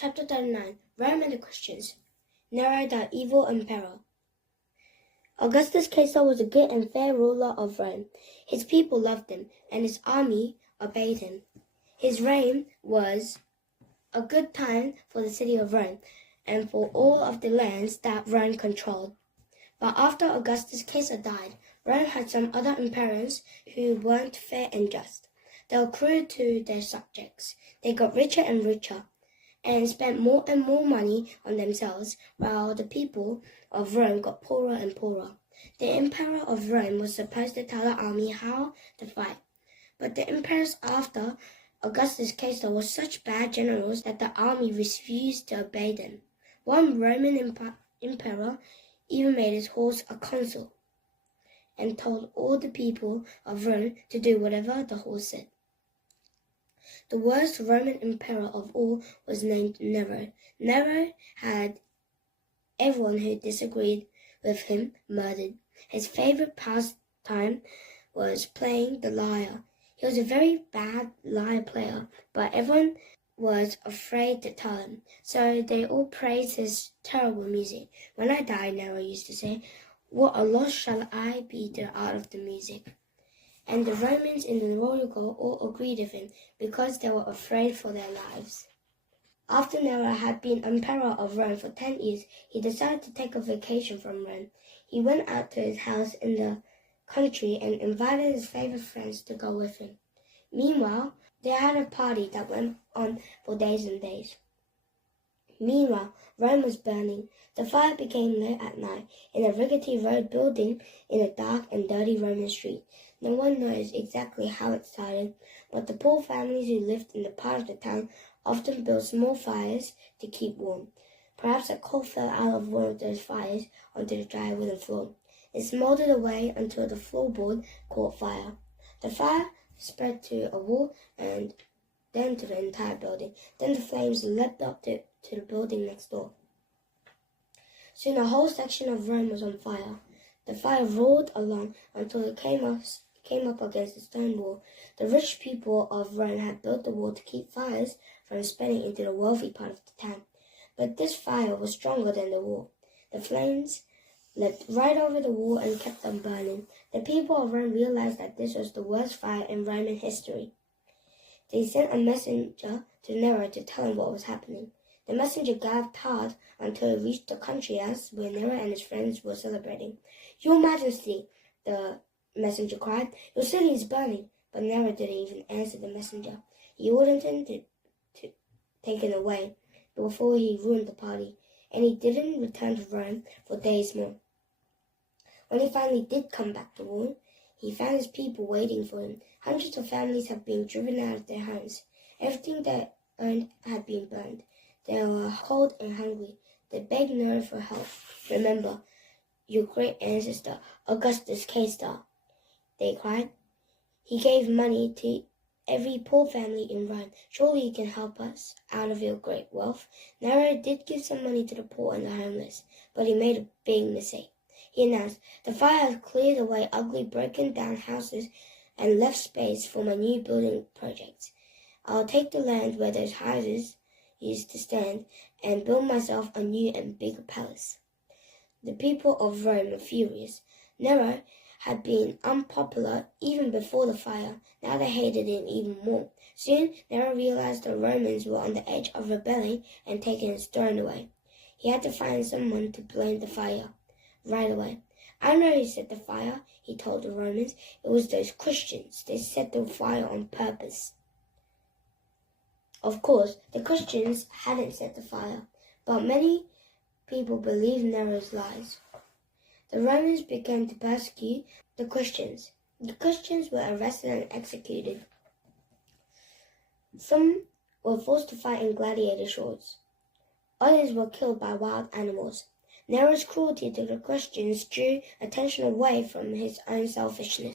Chapter 39 Rome and the Christians. Nero, the evil emperor. Augustus Caesar was a good and fair ruler of Rome. His people loved him, and his army obeyed him. His reign was a good time for the city of Rome, and for all of the lands that Rome controlled. But after Augustus Caesar died, Rome had some other emperors who weren't fair and just. They were cruel to their subjects. They got richer and richer, and spent more and more money on themselves, while the people of Rome got poorer and poorer. The emperor of Rome was supposed to tell the army how to fight, but the emperors after Augustus Caesar were such bad generals that the army refused to obey them. One Roman emperor even made his horse a consul, and told all the people of Rome to do whatever the horse said. The worst Roman emperor of all was named Nero. Nero had everyone who disagreed with him murdered. His favorite pastime was playing the lyre. He was a very bad lyre player, but everyone was afraid to tell him, so they all praised his terrible music. When I die, Nero used to say, what a loss shall I be to the art of the music. And the Romans in the royal court all agreed with him because they were afraid for their lives. After Nero had been emperor of Rome for 10 years, he decided to take a vacation from Rome. He went out to his house in the country and invited his favorite friends to go with him. Meanwhile, they had a party that went on for days and days. Meanwhile, Rome was burning. The fire became lit at night in a rickety road building in a dark and dirty Roman street. No one knows exactly how it started, but the poor families who lived in the part of the town often built small fires to keep warm. Perhaps a coal fell out of one of those fires onto the dry wooden floor. It smoldered away until the floorboard caught fire. The fire spread to a wall and then to the entire building. Then the flames leapt up to the building next door. Soon a whole section of Rome was on fire. The fire roared along until it came up against the stone wall. The rich people of Rome had built the wall to keep fires from spreading into the wealthy part of the town. But this fire was stronger than the wall. The flames leapt right over the wall and kept on burning. The people of Rome realized that this was the worst fire in Roman history. They sent a messenger to Nero to tell him what was happening. The messenger galloped hard until he reached the country house where Nero and his friends were celebrating. Your Majesty, the messenger cried, your city is burning. But Nero didn't even answer the messenger. He ordered him to taken away before he ruined the party, and he didn't return to Rome for days more. When he finally did come back to Rome, he found his people waiting for him. Hundreds of families had been driven out of their homes. Everything they owned had been burned. They were cold and hungry. They begged Nero for help. Remember, your great ancestor, Augustus Caesar, they cried. He gave money to every poor family in Rome. Surely you can help us out of your great wealth. Nero did give some money to the poor and the homeless, but he made a big mistake. He announced, the fire has cleared away ugly, broken down houses and left space for my new building projects. I'll take the land where those houses used to stand and build myself a new and bigger palace. The people of Rome were furious. Nero had been unpopular even before the fire. Now they hated him even more. Soon, Nero realized the Romans were on the edge of rebelling and taking his throne away. He had to find someone to blame the fire right away. I know who set the fire, he told the Romans. It was those Christians. They set the fire on purpose. Of course, the Christians hadn't set the fire, but many people believed Nero's lies. The Romans began to persecute the Christians. The Christians were arrested and executed. Some were forced to fight in gladiator shows. Others were killed by wild animals. Nero's cruelty to the Christians drew attention away from his own selfishness.